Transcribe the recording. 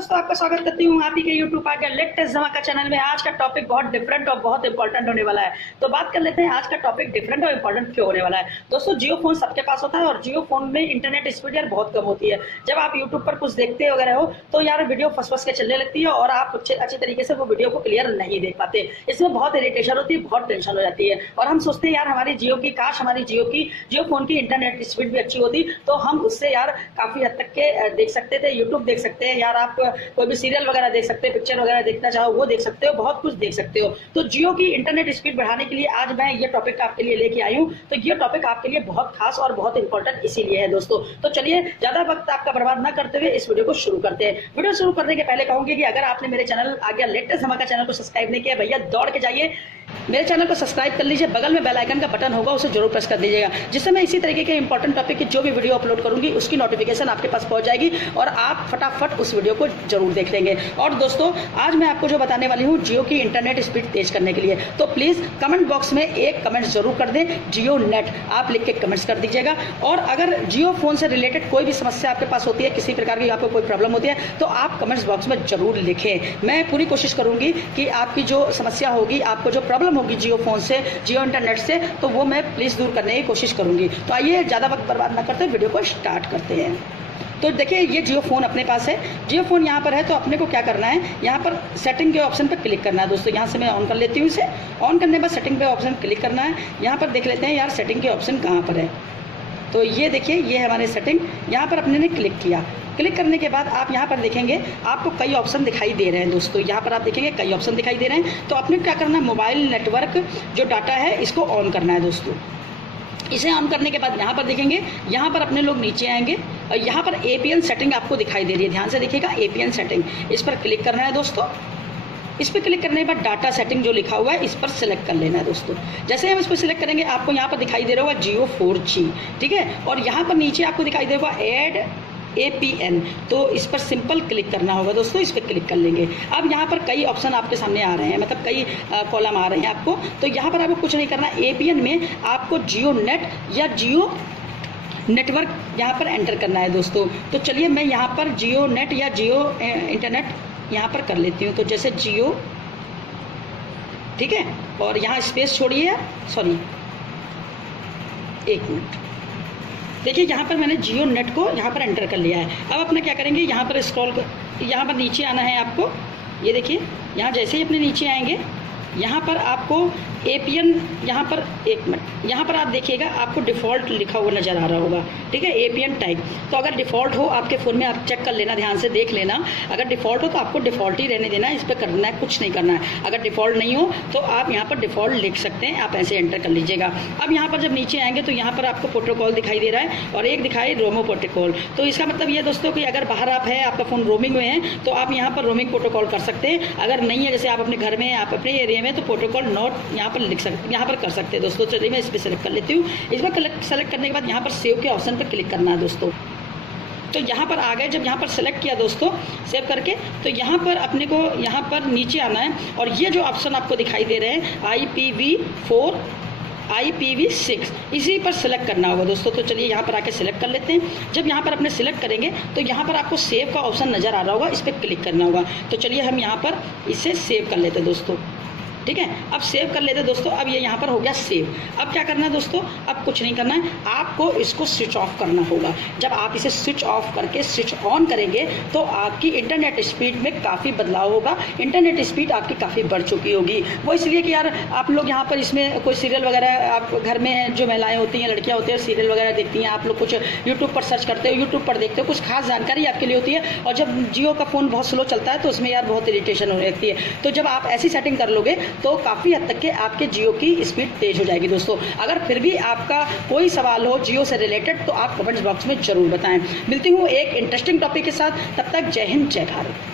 दोस्तों, आपका स्वागत करती हूँ आप ही के यूट्यूब पर लेटेस्ट धमाका चैनल में। आज का टॉपिक बहुत डिफरेंट और बहुत इंपॉर्टेंट होने वाला है। तो बात कर लेते हैं आज का टॉपिक डिफरेंट और इंपॉर्टेंट क्यों होने वाला है। दोस्तों, जियो फोन सबके पास होता है और जियो फोन में इंटरनेट स्पीड यार बहुत कम होती है। जब आप यूट्यूब पर कुछ देखते वगैरह हो तो यार वीडियो फंस के चलने लगती है और आप अच्छे तरीके से वो वीडियो को क्लियर नहीं देख पाते। इसमें बहुत इरिटेशन होती है, बहुत टेंशन हो जाती है और हम सोचते हैं यार हमारी जियो फोन की इंटरनेट स्पीड भी अच्छी होती तो हम उससे यार काफी हद तक के देख सकते थे, यूट्यूब देख सकते हैं यार, आप कोई भी सीरियल वगैरह देख सकते हैं, पिक्चर वगैरह देखना चाहो वो देख सकते हो, बहुत कुछ देख सकते हो। तो जियो की इंटरनेट स्पीड बढ़ाने के लिए आज मैं ये टॉपिक आपके लिए लेके आई हूँ। तो ये टॉपिक आपके लिए बहुत खास और बहुत इंपॉर्टेंट इसीलिए है दोस्तों। तो चलिए ज्यादा वक्त आपका बर्बाद ना करते हुए इस वीडियो को शुरू करते हैं। वीडियो शुरू करने के पहले कहूंगी कि अगर आपने मेरे चैनल आ गया लेटेस्ट धमाका चैनल को सब्सक्राइब नहीं किया, भैया दौड़ के जाइए मेरे चैनल को सब्सक्राइब कर लीजिए। बगल में बेल आइकन का बटन होगा, उसे जरूर प्रेस कर दीजिएगा, जिससे मैं इसी तरीके के इंपॉर्टेंट टॉपिक की जो भी वीडियो अपलोड करूंगी उसकी नोटिफिकेशन आपके पास पहुंच जाएगी और आप फटाफट उस वीडियो को जरूर देख लेंगे। और दोस्तों, आज मैं आपको जो बताने वाली हूँ जियो की इंटरनेट स्पीड तेज करने के लिए, तो प्लीज कमेंट बॉक्स में एक कमेंट जरूर कर दें, जियो नेट आप लिख के कमेंट्स कर दीजिएगा। और अगर जियो फोन से रिलेटेड कोई भी समस्या आपके पास होती है, किसी प्रकार की आपको कोई प्रॉब्लम होती है, तो आप कमेंट्स बॉक्स में जरूर लिखें। मैं पूरी कोशिश करूंगी कि आपकी जो समस्या होगी, आपको जो प्रॉब्लम होगी जियो फोन से, जियो इंटरनेट से, तो वो मैं प्लीज दूर करने की कोशिश करूंगी। तो आइए ज्यादा वक्त बर्बाद ना करते वीडियो को स्टार्ट करते हैं। तो देखिए, ये जियो फोन अपने पास है, जियो फोन यहाँ पर है। तो अपने को क्या करना है, यहाँ पर सेटिंग के ऑप्शन पर क्लिक करना है दोस्तों। यहाँ से मैं ऑन कर लेती हूँ इसे। ऑन करने के बाद सेटिंग पे ऑप्शन क्लिक करना है। यहाँ पर देख लेते हैं यार सेटिंग के ऑप्शन कहाँ पर है। तो ये देखिए, ये है हमारे सेटिंग। यहाँ पर अपने ने क्लिक किया। क्लिक करने के बाद आप यहाँ पर देखेंगे आपको कई ऑप्शन दिखाई दे रहे हैं दोस्तों। यहाँ पर आप देखेंगे कई ऑप्शन दिखाई दे रहे हैं। तो आपने क्या करना है, मोबाइल नेटवर्क जो डाटा है इसको ऑन करना है दोस्तों। इसे ऑन करने के बाद यहाँ पर देखेंगे, यहाँ पर अपने लोग नीचे आएंगे और यहाँ पर APN सेटिंग आपको दिखाई दे रही है, ध्यान से देखिएगा। APN सेटिंग, इस पर क्लिक करना है दोस्तों। इस पर क्लिक करने के बाद डाटा सेटिंग जो लिखा हुआ है इस पर सिलेक्ट कर लेना है दोस्तों। जैसे हम इस पर सिलेक्ट करेंगे आपको यहाँ पर दिखाई दे रहा होगा जियो 4G, ठीक है। और यहाँ पर नीचे आपको दिखाई दे रहा ऐड APN, तो इस पर सिंपल क्लिक करना होगा दोस्तों। इस पर क्लिक कर लेंगे। अब यहाँ पर कई ऑप्शन आपके सामने आ रहे हैं, मतलब कई कॉलम आ रहे हैं आपको। तो यहाँ पर आपको कुछ नहीं करना। APN में आपको जियो नेट या जियो नेटवर्क यहाँ पर एंटर करना है दोस्तों। तो चलिए मैं यहाँ पर जियो नेट या जियो इंटरनेट यहाँ पर कर लेती हूँ। तो जैसे जियो, ठीक है, और यहाँ स्पेस छोड़िए, सॉरी एक मिनट, देखिए यहाँ पर मैंने जियो नेट को यहाँ पर एंटर कर लिया है। अब अपने क्या करेंगे, यहाँ पर स्क्रॉल कर, यहाँ पर नीचे आना है आपको। ये देखिए, यहाँ जैसे ही अपने नीचे आएंगे यहाँ पर आपको APN, यहाँ पर एक मिनट, यहाँ पर आप देखिएगा आपको डिफ़ॉल्ट लिखा हुआ नज़र आ रहा होगा, ठीक है, APN टाइप। तो अगर डिफ़ॉल्ट हो आपके फ़ोन में, आप चेक कर लेना, ध्यान से देख लेना। अगर डिफ़ॉल्ट हो तो आपको डिफ़ॉल्ट ही रहने देना है, इस पर करना है, कुछ नहीं करना है। अगर डिफ़ॉल्ट नहीं हो तो आप यहाँ पर डिफ़ॉल्ट लिख सकते हैं, आप ऐसे एंटर कर लीजिएगा। अब यहाँ पर जब नीचे आएंगे तो यहाँ पर आपको प्रोटोकॉल दिखाई दे रहा है और एक दिखाई रोमो प्रोटोकॉल। तो इसका मतलब ये दोस्तों कि अगर बाहर आप है, आपका फ़ोन रोमिंग में है, तो आप यहाँ पर रोमिंग प्रोटोकॉल कर सकते हैं। अगर नहीं है, जैसे आप अपने घर में, आप अपने एरिया में, तो प्रोटोकॉल नोट यहाँ पर लिख सकते, यहाँ पर कर सकते हैं दोस्तों। चलिए मैं इस पर सेलेक्ट कर लेती हूँ। इस पर सेलेक्ट करने के बाद यहाँ पर सेव के ऑप्शन पर क्लिक करना है दोस्तों। तो यहाँ पर आ गए, जब यहाँ पर सेलेक्ट किया दोस्तों सेव करके, तो यहाँ पर अपने को यहाँ पर नीचे आना है और ये जो ऑप्शन आपको दिखाई दे रहे हैं IPv4 IPv6, इसी पर सेलेक्ट करना होगा दोस्तों। तो चलिए यहाँ पर आके सिलेक्ट कर लेते हैं। जब यहाँ पर अपने सिलेक्ट करेंगे तो यहाँ पर आपको सेव का ऑप्शन नज़र आ रहा होगा, इस पर क्लिक करना होगा। तो चलिए हम यहाँ पर इसे सेव कर लेते हैं दोस्तों, ठीक है। अब सेव कर लेते दोस्तों। अब ये यहाँ पर हो गया सेव। अब क्या करना है दोस्तों, अब कुछ नहीं करना है, आपको इसको स्विच ऑफ करना होगा। जब आप इसे स्विच ऑफ करके स्विच ऑन करेंगे तो आपकी इंटरनेट स्पीड में काफ़ी बदलाव होगा। इंटरनेट स्पीड आपकी काफ़ी बढ़ चुकी होगी। वो इसलिए कि यार आप लोग यहाँ पर इसमें कोई सीरियल वगैरह, आप घर में जो महिलाएँ होती हैं, लड़कियाँ होती हैं, सीरियल वगैरह देखती हैं, आप लोग कुछ यूट्यूब पर सर्च करते हो, यूट्यूब पर देखते हो, कुछ खास जानकारी आपके लिए होती है। और जब जियो का फ़ोन बहुत स्लो चलता है तो उसमें यार बहुत इरिटेशन होने लगती है। तो जब आप ऐसी सेटिंग कर लोगे तो काफ़ी हद तक के आपके जियो की स्पीड तेज हो जाएगी दोस्तों। अगर फिर भी आपका कोई सवाल हो जियो से रिलेटेड तो आप कमेंट्स बॉक्स में जरूर बताएं। मिलती हूँ एक इंटरेस्टिंग टॉपिक के साथ, तब तक जय हिंद, जय भारत।